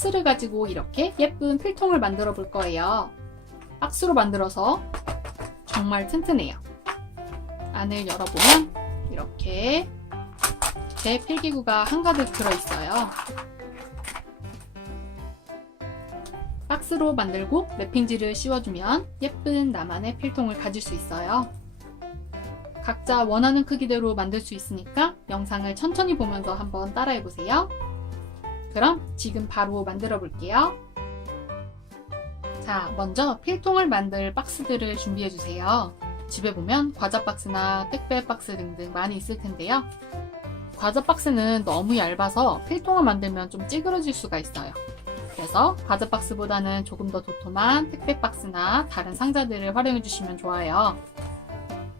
박스를 가지고 이렇게 예쁜 필통을 만들어 볼 거예요. 박스로 만들어서 정말 튼튼해요. 안을 열어보면 이렇게 제 필기구가 한가득 들어있어요. 박스로 만들고 랩핑지를 씌워주면 예쁜 나만의 필통을 가질 수 있어요. 각자 원하는 크기대로 만들 수 있으니까 영상을 천천히 보면서 한번 따라해보세요. 그럼 지금 바로 만들어 볼게요. 자, 먼저 필통을 만들 박스들을 준비해주세요. 집에 보면 과자 박스나 택배 박스 등등 많이 있을 텐데요. 과자 박스는 너무 얇아서 필통을 만들면 좀 찌그러질 수가 있어요. 그래서 과자 박스보다는 조금 더 도톰한 택배 박스나 다른 상자들을 활용해 주시면 좋아요.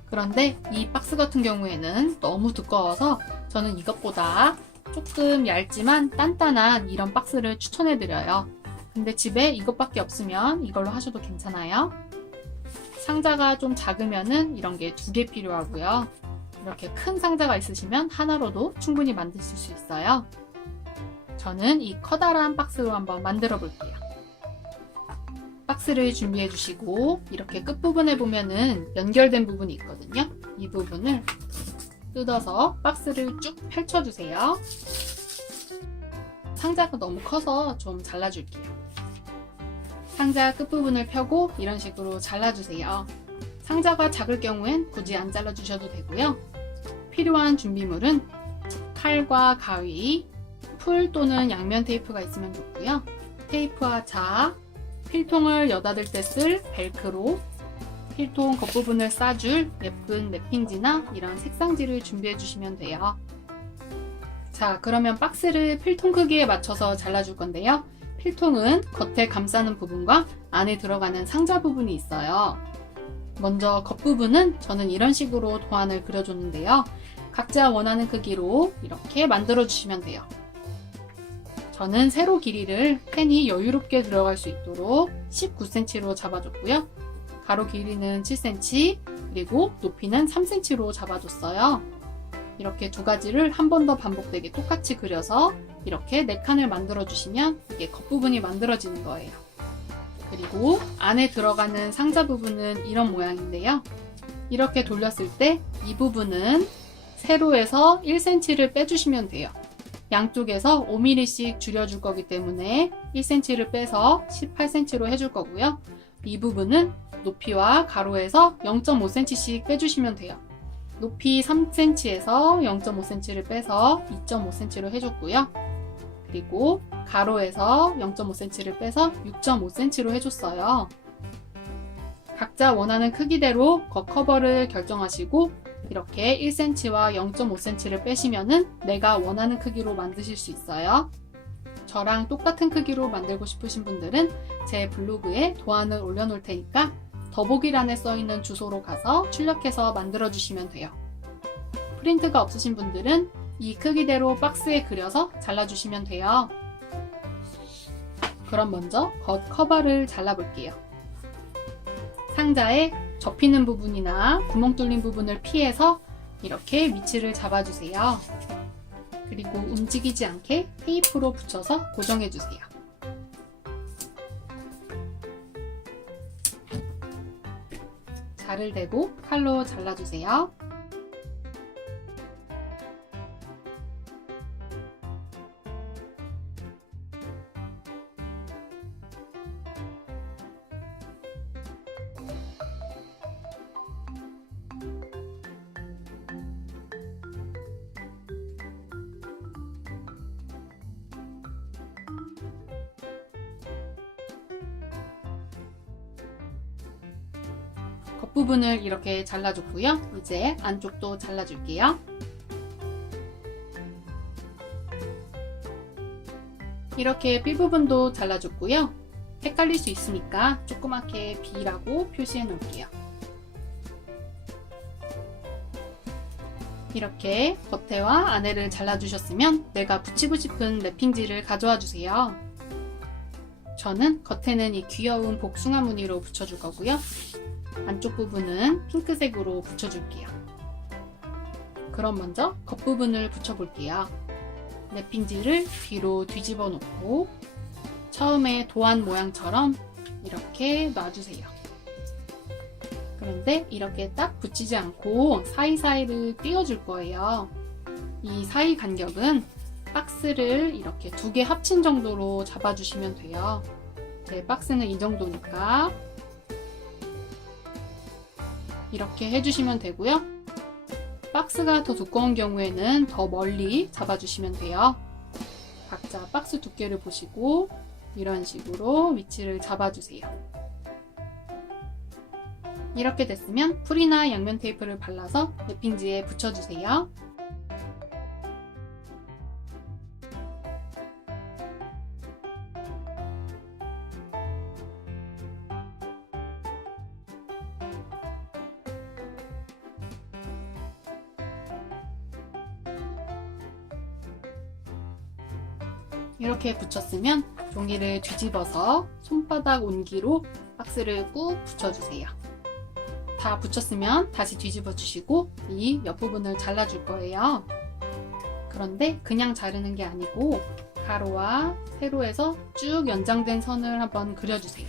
그런데 이 박스 같은 경우에는 너무 두꺼워서 저는 이것보다 조금 얇지만 단단한 이런 박스를 추천해 드려요. 근데 집에 이것밖에 없으면 이걸로 하셔도 괜찮아요. 상자가 좀 작으면은 이런 게 2개 필요하고요. 이렇게 큰 상자가 있으시면 하나로도 충분히 만드실 수 있어요. 저는 이 커다란 박스로 한번 만들어 볼게요. 박스를 준비해 주시고 이렇게 끝부분에 보면은 연결된 부분이 있거든요. 이 부분을 뜯어서 박스를 쭉 펼쳐주세요. 상자가 너무 커서 좀 잘라줄게요. 상자 끝부분을 펴고 이런 식으로 잘라주세요. 상자가 작을 경우엔 굳이 안 잘라주셔도 되고요. 필요한 준비물은 칼과 가위, 풀 또는 양면 테이프가 있으면 좋고요. 테이프와 자, 필통을 여닫을 때 쓸 벨크로, 필통 겉부분을 싸줄 예쁜 랩핑지나 이런 색상지를 준비해 주시면 돼요. 자, 그러면 박스를 필통 크기에 맞춰서 잘라줄 건데요. 필통은 겉에 감싸는 부분과 안에 들어가는 상자 부분이 있어요. 먼저 겉부분은 저는 이런 식으로 도안을 그려줬는데요. 각자 원하는 크기로 이렇게 만들어 주시면 돼요. 저는 세로 길이를 펜이 여유롭게 들어갈 수 있도록 19cm로 잡아줬고요. 가로 길이는 7cm, 그리고 높이는 3cm로 잡아줬어요. 이렇게 두 가지를 한 번 더 반복되게 똑같이 그려서 이렇게 4칸을 만들어 주시면 이게 겉부분이 만들어지는 거예요. 그리고 안에 들어가는 상자 부분은 이런 모양인데요. 이렇게 돌렸을 때 이 부분은 세로에서 1cm를 빼주시면 돼요. 양쪽에서 5mm씩 줄여줄 거기 때문에 1cm를 빼서 18cm로 해줄 거고요. 이 부분은 높이와 가로에서 0.5cm씩 빼주시면 돼요. 높이 3cm에서 0.5cm를 빼서 2.5cm로 해줬고요. 그리고 가로에서 0.5cm를 빼서 6.5cm로 해줬어요. 각자 원하는 크기대로 겉 커버를 결정하시고 이렇게 1cm와 0.5cm를 빼시면은 내가 원하는 크기로 만드실 수 있어요. 저랑 똑같은 크기로 만들고 싶으신 분들은 제 블로그에 도안을 올려놓을 테니까 더보기란에 써있는 주소로 가서 출력해서 만들어 주시면 돼요. 프린트가 없으신 분들은 이 크기대로 박스에 그려서 잘라주시면 돼요. 그럼 먼저 겉 커버를 잘라볼게요. 상자에 접히는 부분이나 구멍 뚫린 부분을 피해서 이렇게 위치를 잡아주세요. 그리고 움직이지 않게 테이프로 붙여서 고정해주세요. 자를 대고 칼로 잘라주세요. 겉부분을 이렇게 잘라줬고요. 이제 안쪽도 잘라줄게요. 이렇게 삘 부분도 잘라줬고요. 헷갈릴 수 있으니까 조그맣게 B라고 표시해 놓을게요. 이렇게 겉에와 안에를 잘라주셨으면 내가 붙이고 싶은 랩핑지를 가져와 주세요. 저는 겉에는 이 귀여운 복숭아 무늬로 붙여줄 거고요. 안쪽 부분은 핑크색으로 붙여줄게요. 그럼 먼저 겉부분을 붙여볼게요. 랩핑지를 뒤로 뒤집어 놓고 처음에 도안 모양처럼 이렇게 놔주세요. 그런데 이렇게 딱 붙이지 않고 사이사이를 띄워줄 거예요. 이 사이 간격은 박스를 이렇게 2개 합친 정도로 잡아주시면 돼요. 제 박스는 이 정도니까 이렇게 해주시면 되고요. 박스가 더 두꺼운 경우에는 더 멀리 잡아주시면 돼요. 각자 박스 두께를 보시고 이런 식으로 위치를 잡아주세요. 이렇게 됐으면 풀이나 양면 테이프를 발라서 랩핑지에 붙여주세요. 이렇게 붙였으면 종이를 뒤집어서 손바닥 온기로 박스를 꾹 붙여주세요. 다 붙였으면 다시 뒤집어 주시고 이 옆부분을 잘라줄 거예요. 그런데 그냥 자르는 게 아니고 가로와 세로에서 쭉 연장된 선을 한번 그려주세요.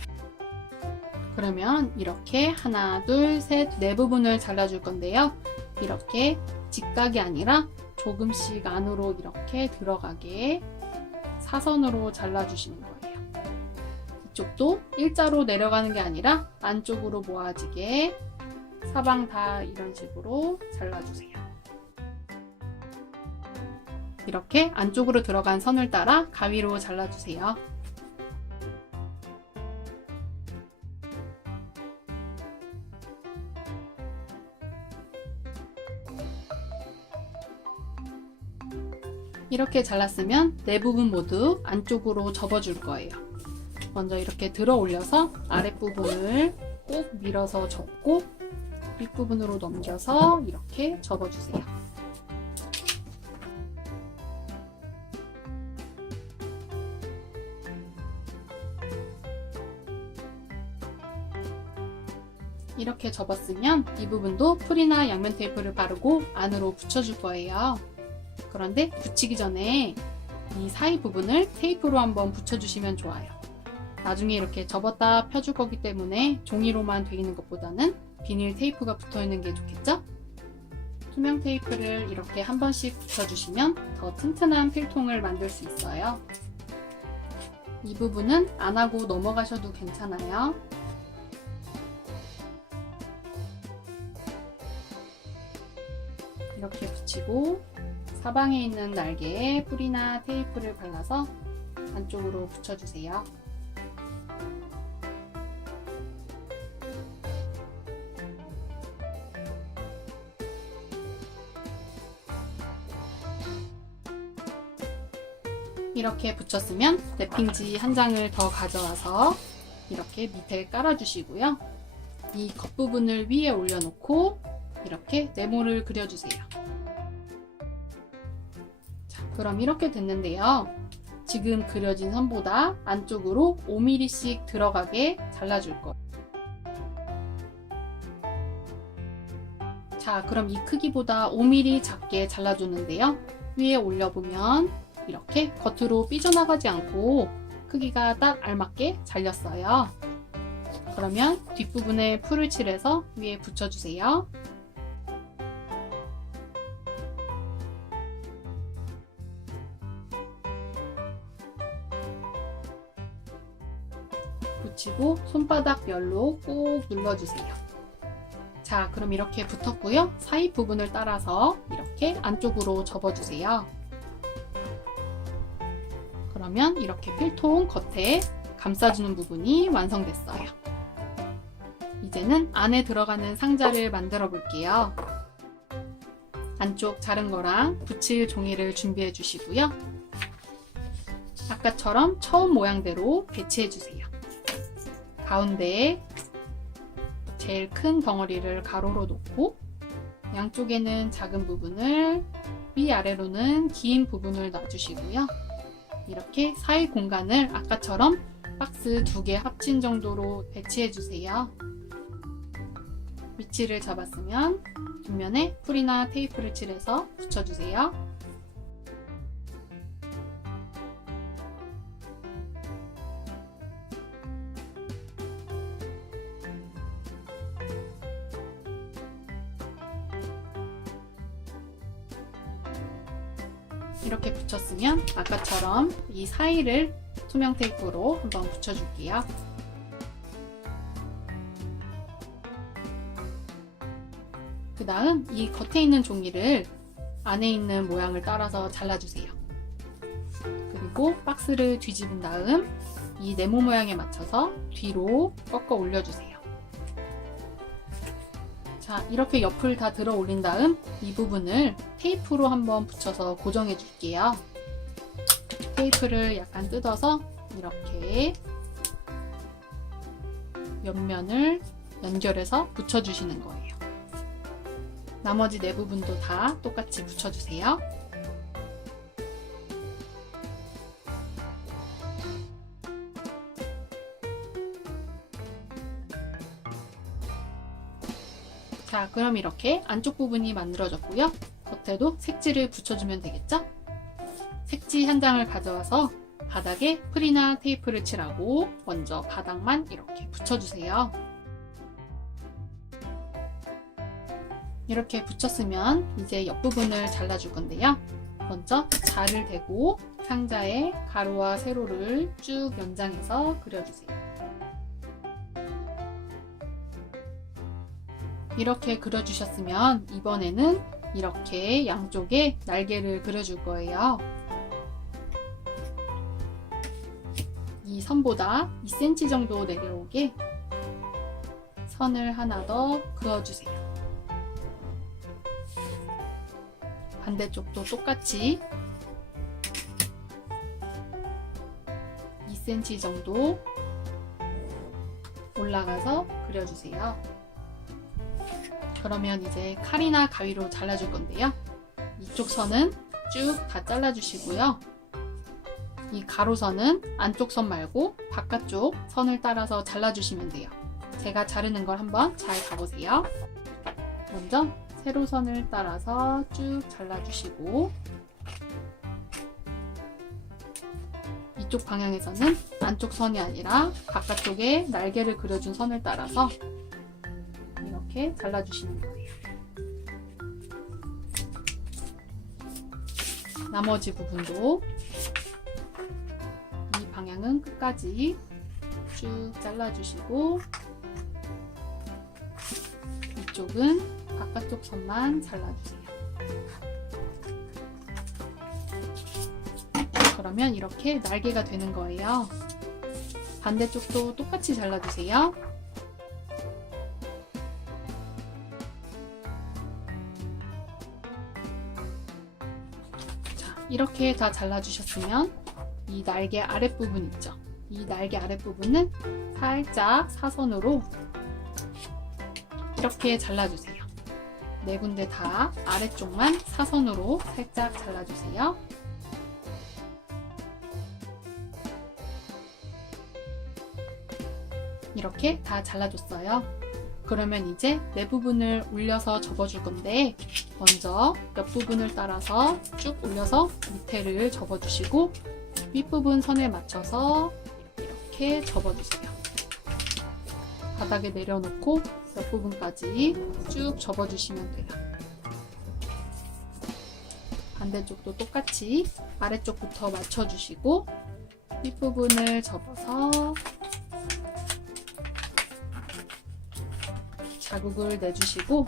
그러면 이렇게 하나, 둘, 셋, 네 부분을 잘라줄 건데요. 이렇게 직각이 아니라 조금씩 안으로 이렇게 들어가게 사선으로 잘라주시는 거예요. 이쪽도 일자로 내려가는 게 아니라 안쪽으로 모아지게 사방 다 이런 식으로 잘라주세요. 이렇게 안쪽으로 들어간 선을 따라 가위로 잘라주세요. 이렇게 잘랐으면 네 부분 모두 안쪽으로 접어줄 거예요. 먼저 이렇게 들어 올려서 아랫부분을 꼭 밀어서 접고 윗부분으로 넘겨서 이렇게 접어주세요. 이렇게 접었으면 이 부분도 풀이나 양면 테이프를 바르고 안으로 붙여줄 거예요. 그런데 붙이기 전에 이 사이 부분을 테이프로 한번 붙여주시면 좋아요. 나중에 이렇게 접었다 펴줄 거기 때문에 종이로만 돼 있는 것보다는 비닐 테이프가 붙어 있는 게 좋겠죠? 투명 테이프를 이렇게 한 번씩 붙여주시면 더 튼튼한 필통을 만들 수 있어요. 이 부분은 안 하고 넘어가셔도 괜찮아요. 이렇게 붙이고 사방에 있는 날개에 풀이나 테이프를 발라서 안쪽으로 붙여주세요. 이렇게 붙였으면 랩핑지 한 장을 더 가져와서 이렇게 밑에 깔아주시고요. 이 겉부분을 위에 올려놓고 이렇게 네모를 그려주세요. 자, 그럼 이렇게 됐는데요. 지금 그려진 선보다 안쪽으로 5mm씩 들어가게 잘라줄 거예요. 자, 그럼 이 크기보다 5mm 작게 잘라주는데요. 위에 올려보면 이렇게 겉으로 삐져나가지 않고 크기가 딱 알맞게 잘렸어요. 그러면 뒷부분에 풀을 칠해서 위에 붙여주세요. 붙이고 손바닥 별로 꾹 눌러주세요. 자, 그럼 이렇게 붙었고요. 사이 부분을 따라서 이렇게 안쪽으로 접어주세요. 그러면 이렇게 필통 겉에 감싸주는 부분이 완성됐어요. 이제는 안에 들어가는 상자를 만들어 볼게요. 안쪽 자른 거랑 붙일 종이를 준비해 주시고요. 아까처럼 처음 모양대로 배치해 주세요. 가운데에 제일 큰 덩어리를 가로로 놓고 양쪽에는 작은 부분을 위아래로는 긴 부분을 놔주시고요. 이렇게 사이 공간을 아까처럼 박스 2개 합친 정도로 배치해 주세요. 위치를 잡았으면 뒷면에 풀이나 테이프를 칠해서 붙여주세요. 이렇게 붙였으면 아까처럼 이 사이를 투명 테이프로 한번 붙여줄게요. 그 다음 이 겉에 있는 종이를 안에 있는 모양을 따라서 잘라주세요. 그리고 박스를 뒤집은 다음 이 네모 모양에 맞춰서 뒤로 꺾어 올려주세요. 자, 이렇게 옆을 다 들어 올린 다음 이 부분을 테이프로 한번 붙여서 고정해 줄게요. 테이프를 약간 뜯어서 이렇게 옆면을 연결해서 붙여주시는 거예요. 나머지 네 부분도 다 똑같이 붙여주세요. 자, 그럼 이렇게 안쪽 부분이 만들어졌고요. 겉에도 색지를 붙여주면 되겠죠? 색지 한 장을 가져와서 바닥에 풀이나 테이프를 칠하고 먼저 바닥만 이렇게 붙여주세요. 이렇게 붙였으면 이제 옆부분을 잘라줄 건데요. 먼저 자를 대고 상자에 가로와 세로를 쭉 연장해서 그려주세요. 이렇게 그려주셨으면 이번에는 이렇게 양쪽에 날개를 그려줄 거예요. 이 선보다 2cm 정도 내려오게 선을 하나 더 그어주세요. 반대쪽도 똑같이 2cm 정도 올라가서 그려주세요. 그러면 이제 칼이나 가위로 잘라줄 건데요. 이쪽 선은 쭉 다 잘라주시고요. 이 가로선은 안쪽 선 말고 바깥쪽 선을 따라서 잘라주시면 돼요. 제가 자르는 걸 한번 잘 봐보세요. 먼저 세로선을 따라서 쭉 잘라주시고 이쪽 방향에서는 안쪽 선이 아니라 바깥쪽에 날개를 그려준 선을 따라서 이렇게 잘라주시는 거예요. 나머지 부분도 이 방향은 끝까지 쭉 잘라주시고 이쪽은 바깥쪽 선만 잘라주세요. 그러면 이렇게 날개가 되는 거예요. 반대쪽도 똑같이 잘라주세요. 자, 이렇게 다 잘라주셨으면 이 날개 아랫부분 있죠? 이 날개 아랫부분은 살짝 사선으로 이렇게 잘라주세요. 네 군데 다 아래쪽만 사선으로 살짝 잘라주세요. 이렇게 다 잘라줬어요. 그러면 이제 네 부분을 올려서 접어줄 건데 먼저 옆부분을 따라서 쭉 올려서 밑에를 접어주시고 윗부분 선에 맞춰서 이렇게 접어주세요. 바닥에 내려놓고 옆부분까지 쭉 접어주시면 돼요. 반대쪽도 똑같이 아래쪽부터 맞춰주시고 윗부분을 접어서 자국을 내주시고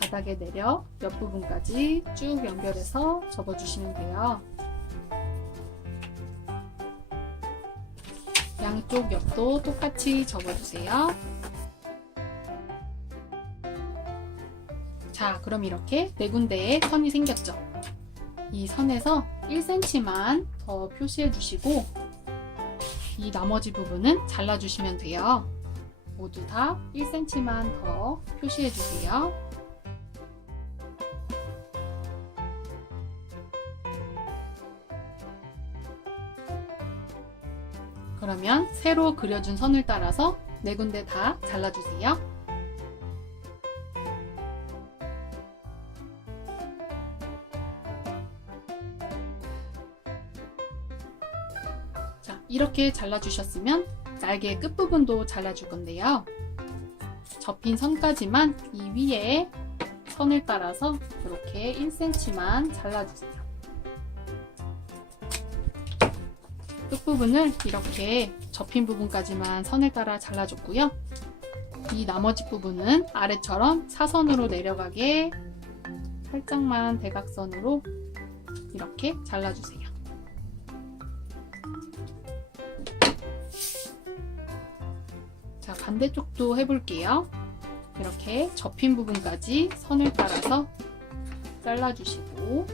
바닥에 내려 옆부분까지 쭉 연결해서 접어주시면 돼요. 양쪽 옆도 똑같이 접어주세요. 자, 그럼 이렇게 네 군데에 선이 생겼죠? 이 선에서 1cm만 더 표시해 주시고 이 나머지 부분은 잘라주시면 돼요. 모두 다 1cm만 더 표시해 주세요. 그러면 세로 그려준 선을 따라서 네 군데 다 잘라주세요. 자, 이렇게 잘라주셨으면 날개 끝부분도 잘라줄 건데요. 접힌 선까지만 이 위에 선을 따라서 이렇게 1cm만 잘라주세요. 끝부분을 이렇게 접힌 부분까지만 선을 따라 잘라줬고요. 이 나머지 부분은 아래처럼 사선으로 내려가게 살짝만 대각선으로 이렇게 잘라주세요. 자, 반대쪽도 해볼게요. 이렇게 접힌 부분까지 선을 따라서 잘라주시고,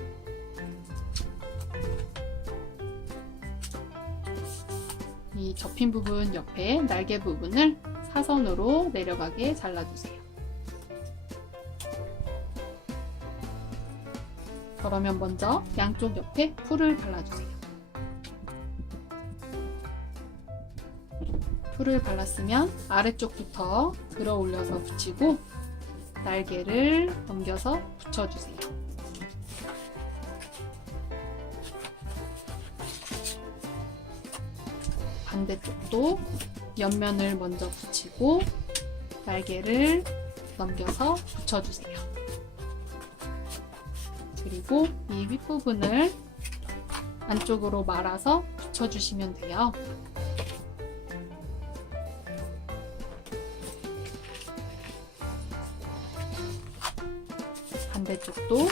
이 접힌 부분 옆에 날개 부분을 사선으로 내려가게 잘라주세요. 그러면 먼저 양쪽 옆에 풀을 발라주세요. 풀을 발랐으면 아래쪽부터 들어 올려서 붙이고 날개를 넘겨서 붙여주세요. 반대쪽도 옆면을 먼저 붙이고 날개를 넘겨서 붙여주세요. 그리고 이 윗부분을 안쪽으로 말아서 붙여주시면 돼요. 반대쪽도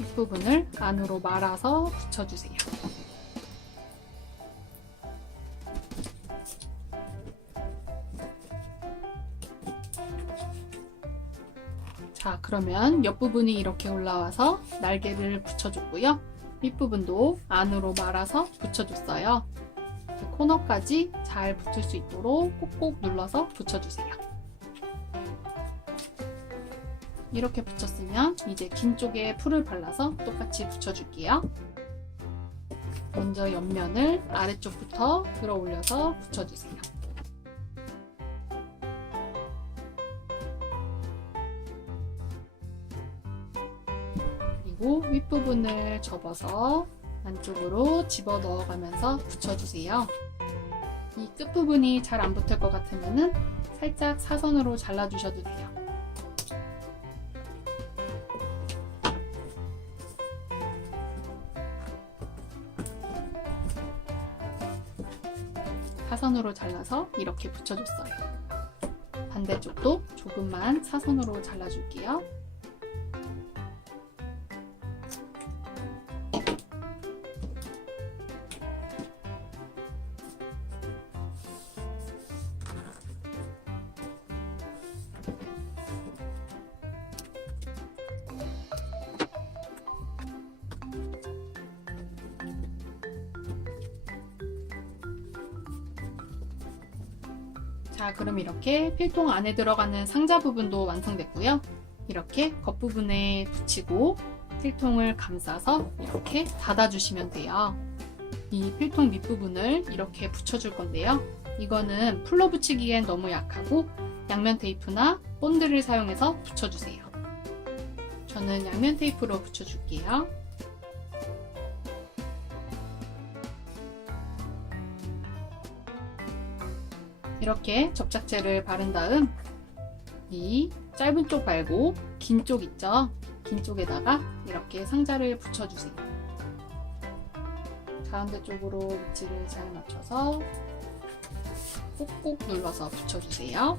윗부분을 안으로 말아서 붙여주세요. 자, 그러면 옆부분이 이렇게 올라와서 날개를 붙여줬고요. 윗부분도 안으로 말아서 붙여줬어요. 코너까지 잘 붙을 수 있도록 꼭꼭 눌러서 붙여주세요. 이렇게 붙였으면 이제 긴 쪽에 풀을 발라서 똑같이 붙여줄게요. 먼저 옆면을 아래쪽부터 들어 올려서 붙여주세요. 그리고 윗부분을 접어서 안쪽으로 집어 넣어가면서 붙여주세요. 이 끝부분이 잘 안 붙을 것 같으면 살짝 사선으로 잘라주셔도 돼요. 사선으로 잘라서 이렇게 붙여줬어요. 반대쪽도 조금만 사선으로 잘라줄게요. 자, 그럼 이렇게 필통 안에 들어가는 상자 부분도 완성됐고요. 이렇게 겉부분에 붙이고 필통을 감싸서 이렇게 닫아주시면 돼요. 이 필통 밑부분을 이렇게 붙여줄 건데요. 이거는 풀로 붙이기엔 너무 약하고 양면 테이프나 본드를 사용해서 붙여주세요. 저는 양면 테이프로 붙여줄게요. 이렇게 접착제를 바른 다음 이 짧은 쪽 말고 긴 쪽 있죠? 긴 쪽에다가 이렇게 상자를 붙여주세요. 가운데 쪽으로 위치를 잘 맞춰서 꾹꾹 눌러서 붙여주세요.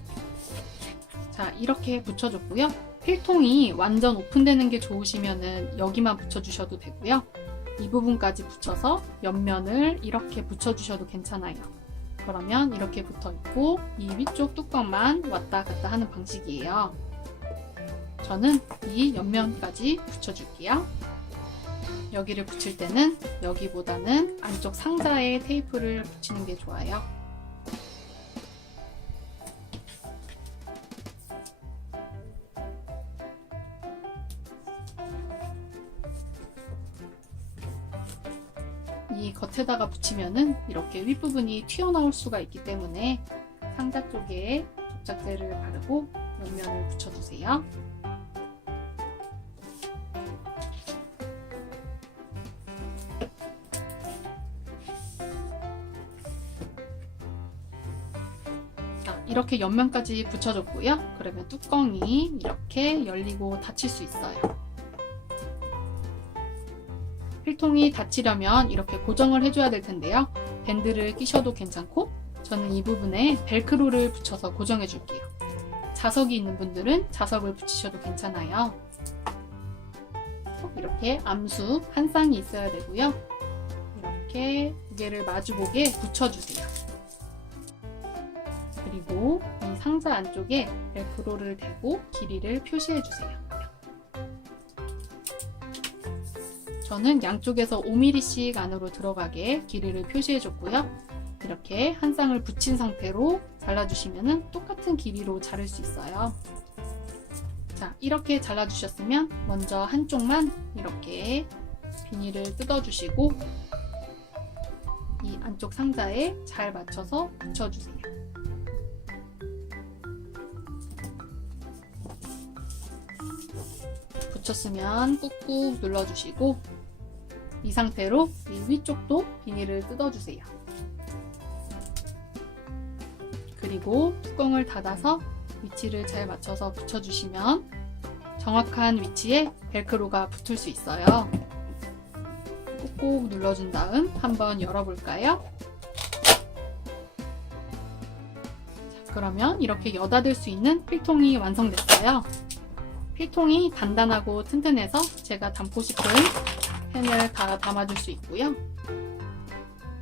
자, 이렇게 붙여줬고요. 필통이 완전 오픈되는 게 좋으시면 여기만 붙여주셔도 되고요. 이 부분까지 붙여서 옆면을 이렇게 붙여주셔도 괜찮아요. 그러면 이렇게 붙어있고 이 위쪽 뚜껑만 왔다 갔다 하는 방식이에요. 저는 이 옆면까지 붙여줄게요. 여기를 붙일 때는 여기보다는 안쪽 상자에 테이프를 붙이는 게 좋아요. 이 겉에다가 붙이면은 이렇게 윗부분이 튀어나올 수가 있기 때문에 상자 쪽에 접착제를 바르고 옆면을 붙여주세요. 이렇게 옆면까지 붙여줬고요. 그러면 뚜껑이 이렇게 열리고 닫힐 수 있어요. 필통이 닫히려면 이렇게 고정을 해줘야 될 텐데요. 밴드를 끼셔도 괜찮고 저는 이 부분에 벨크로를 붙여서 고정해 줄게요. 자석이 있는 분들은 자석을 붙이셔도 괜찮아요. 이렇게 암수 한 쌍이 있어야 되고요. 이렇게 두 개를 마주보게 붙여주세요. 그리고 이 상자 안쪽에 벨크로를 대고 길이를 표시해 주세요. 저는 양쪽에서 5mm씩 안으로 들어가게 길이를 표시해 줬고요. 이렇게 한 쌍을 붙인 상태로 잘라주시면 똑같은 길이로 자를 수 있어요. 자, 이렇게 잘라주셨으면 먼저 한쪽만 이렇게 비닐을 뜯어주시고 이 안쪽 상자에 잘 맞춰서 붙여주세요. 붙였으면 꾹꾹 눌러주시고 이 상태로 이 위쪽도 비닐을 뜯어주세요. 그리고 뚜껑을 닫아서 위치를 잘 맞춰서 붙여주시면 정확한 위치에 벨크로가 붙을 수 있어요. 꾹꾹 눌러준 다음 한번 열어볼까요? 자, 그러면 이렇게 여닫을 수 있는 필통이 완성됐어요. 필통이 단단하고 튼튼해서 제가 담고 싶은 펜을 다 담아줄 수 있고요.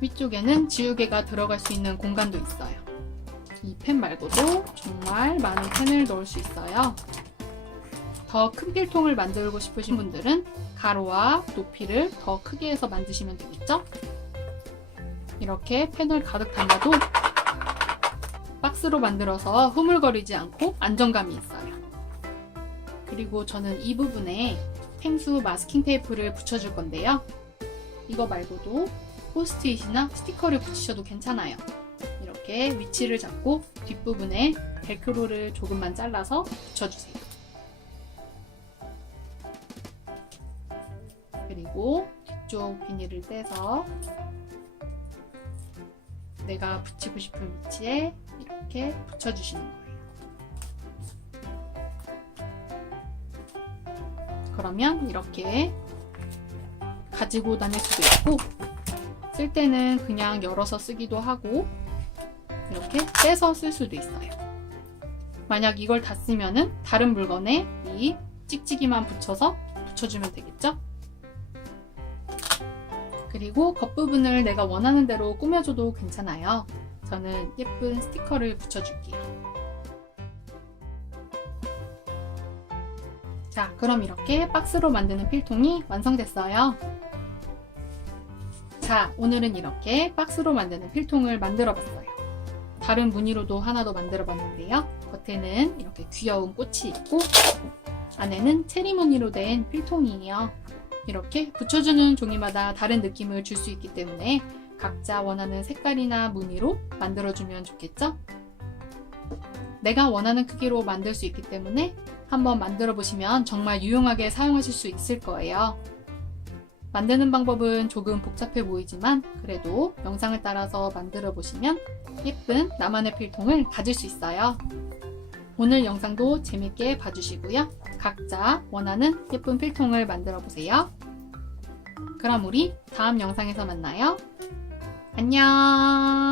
위쪽에는 지우개가 들어갈 수 있는 공간도 있어요. 이 펜 말고도 정말 많은 펜을 넣을 수 있어요. 더 큰 필통을 만들고 싶으신 분들은 가로와 높이를 더 크게 해서 만드시면 되겠죠? 이렇게 펜을 가득 담아도 박스로 만들어서 흐물거리지 않고 안정감이 있어요. 그리고 저는 이 부분에 펭수 마스킹 테이프를 붙여줄 건데요. 이거 말고도 포스트잇이나 스티커를 붙이셔도 괜찮아요. 이렇게 위치를 잡고 뒷부분에 벨크로를 조금만 잘라서 붙여주세요. 그리고 뒤쪽 비닐을 떼서 내가 붙이고 싶은 위치에 이렇게 붙여주시는 거예요. 그러면 이렇게 가지고 다닐 수도 있고 쓸 때는 그냥 열어서 쓰기도 하고 이렇게 떼서 쓸 수도 있어요. 만약 이걸 다 쓰면은 다른 물건에 이 찍찍이만 붙여서 붙여주면 되겠죠? 그리고 겉부분을 내가 원하는 대로 꾸며줘도 괜찮아요. 저는 예쁜 스티커를 붙여줄게요. 자, 그럼 이렇게 박스로 만드는 필통이 완성됐어요. 자, 오늘은 이렇게 박스로 만드는 필통을 만들어 봤어요. 다른 무늬로도 하나 더 만들어 봤는데요. 겉에는 이렇게 귀여운 꽃이 있고 안에는 체리 무늬로 된 필통이에요. 이렇게 붙여주는 종이마다 다른 느낌을 줄 수 있기 때문에 각자 원하는 색깔이나 무늬로 만들어주면 좋겠죠? 내가 원하는 크기로 만들 수 있기 때문에 한번 만들어 보시면 정말 유용하게 사용하실 수 있을 거예요. 만드는 방법은 조금 복잡해 보이지만 그래도 영상을 따라서 만들어 보시면 예쁜 나만의 필통을 가질 수 있어요. 오늘 영상도 재밌게 봐주시고요. 각자 원하는 예쁜 필통을 만들어 보세요. 그럼 우리 다음 영상에서 만나요. 안녕!